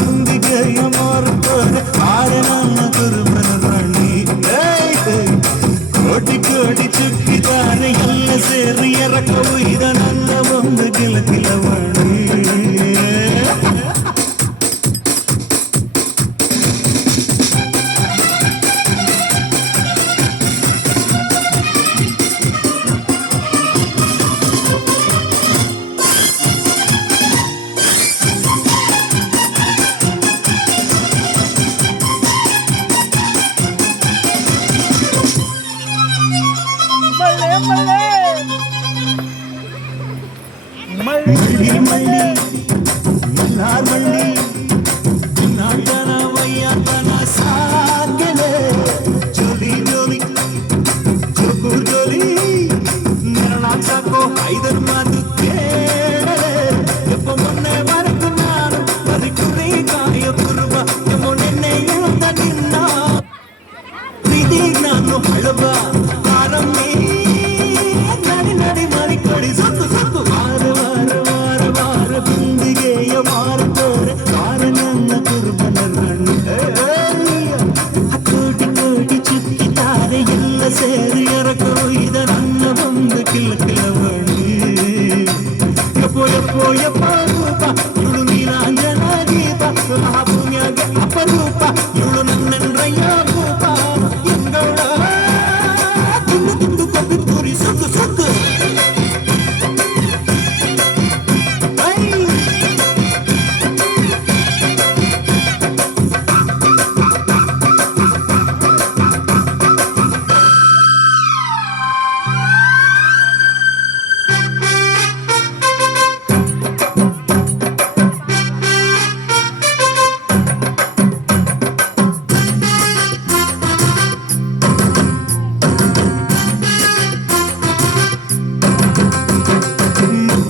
ಬಿಂದಿಗೆಯ ಮಾರುತ್ತಾರೆ ಆರೆ ನನ್ನ ಕುರುಬನ ರಾಣಿ. ಕೋಟಿ ಕೋಟಿ ಚುಕ್ಕಿದ್ದಾರೆ ಎಲ್ಲ ಸೇರಿ ಎರಕವು ಇದ ನನ್ನ ಒಂದು ಗಿಲಕಿಲವಾಣಿ. ಮಳ್ಳಿ ಮಳ್ಳಿ ಮಲ್ಲಾರ್ ಮಳ್ಳಿ ನಾಟನ ವಯ್ಯಾತನ ಸಾಕೆಲೆ ಜೋಲಿ ಜೋಲಿ ಜೋಕೂರ್ ಜೋಲಿ ನೆರಳಾಗ್ ಸಾಕೋ ಐದರ ಮಾತು ಕೇಳಲೆ. ಎಪ್ಪ ಮೊನ್ನೆ ಬರಕು ನಾನು ಬರಿ ಕುರಿ ಕಾಯೋ ಕುರುಬ ಎಮ್ಮೋ ನೆನ್ನೆ ಎಂದ ನಿನ್ನ ಪ್ರೀತಿಗ್ ನಾನು ಹಳಬ ಆರಮ್ಮಿ ನಡಿ ನಡಿ ಮಾಡಿ ಕೊಡಿ ಸತ್ತು ಸತ್ತು ವಾರ ವಾರ ವಾರ ವಾರ ಬಿಂದಿಗೆಯ ಮಾರುತ್ತಾರೆ ವಾರ ನನ್ನ ಕುರುಬನ ರಾಣಿ. ಕೋಟಿ ಕೋಟಿ ಚುಕ್ಕಿದ್ದಾರೆ ಎಲ್ಲ ಸೇರಿ ಎರಕೋ ಇದ ನನ್ನ ಒಂದು ಕಿಲಕಿಲವಾಣಿ. ಯಪ್ಪೋ ಯಪ್ಪೋ ಯಪ್ಪ ರೂಪ ಇವಳು ನೀಲಾಂಜನ ದೀಪ ಭೂಮಿಯಾಗೆ ಅಪರೂಪ ಇವಳು ನನ್ನಂದ್ರಯ್ಯ ಭೂಪ ಎಂಗಳ ತಿಂದು ತಿಂದು ಕಬ್ಬಿ ತೂರಿ ಸತ್ತು ಸತ್ತು.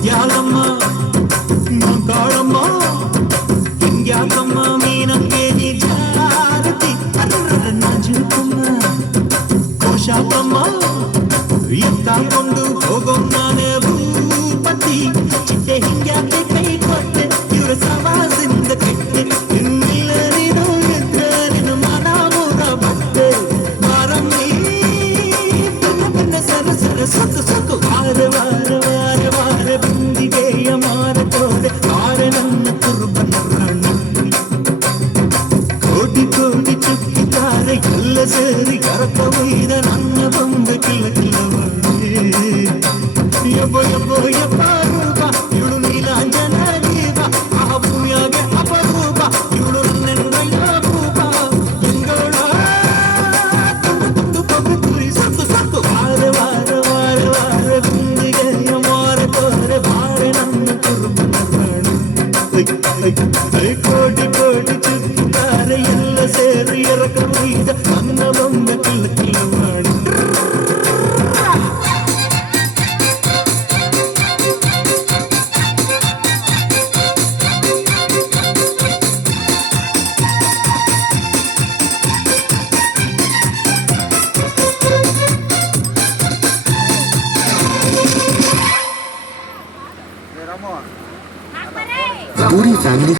ಯಾಲಮ್ಮ ಕಾಳಮ್ಮ ಹಿಂಗ್ಯಾಕಮ್ಮ ಮೀನಂಗೆ ನೀ ಜಾರತಿ ನಾಜುಕಮ್ಮ ಕೋಶಾಕಮ್ಮ ಎತ್ತಾಕೊಂಡು ಹೋಗೋ ನಾನೇ ಭೂಪತಿ. ಚಿಟ್ಟೆ ಹಿಂಗ್ಯಾಕೆ ಕೈ ಕೊಟ್ಟೆ ಇವ್ರ ಸವಾಸಿಂದ ಕೆಟ್ಟೆ ಇನ್ನಿಲ್ಲ ನೀನು ಎದ್ರ ನಿನ್ನ ಮನ ಮೂರ ಬಟ್ಟೆ ಮಾರಮ್ಮಿ ಬೆನ್ನ ಬೆನ್ನ ಸರ ಸರ ಸೊಕ್ಕು ಸೊಕ್ಕು ವಾರ ವಾರ ವಾರ ವಾರ ಬಿಂದಿಗೆಯ ಮಾರುತ್ತಾರೆ ಆರೆ ನನ್ನ ಕುರುಬನ ರಾಣಿ. ಕೋಟಿ ಕೋಟಿ ಚುಕ್ಕಿದ್ದಾರೆ ಎಲ್ಲ ಸೇರಿ ಕರಕವು ಇದ ನನ್ನ ಒಂದು ಕಿಲಕಿಲವಾಣಿ. ಯಬ್ಬೋ ಯಬ್ಬೋ ಯಪ್ಪ ರೂಪ ಇವಳು ನೀಲಾಂಜನ ದೀಪ ಆ ಭೂಮಿಯಾಗೆ ಅಪರೂಪ ಇವಳು ನನ್ನೆಂದಯ್ಯ ಭೂಪ ಎಂಗಳ ತುಂಡು ತುಂಡು ಕಬ್ಬು ತುರಿ ಸತ್ತು ಸತ್ತು ವಾರ ವಾರ ವಾರ ವಾರ ಬಿಂದಿಗೆಯ ಮಾರುತ್ತಾರೆ ಬಾರೆ ನನ್ನ ಕುರುಬನ ರಾಣಿ. ಕೋಟಿ ಕೋಟಿ ಚುಕ್ಕಿದ್ದಾರೆ ಎಲ್ಲ ಸೇರಿ ಎರಕವು ಇದ ನನ್ನ ಒಂದು ಕಿಲಕಿಲವಾಣಿ. पूरी फैमिली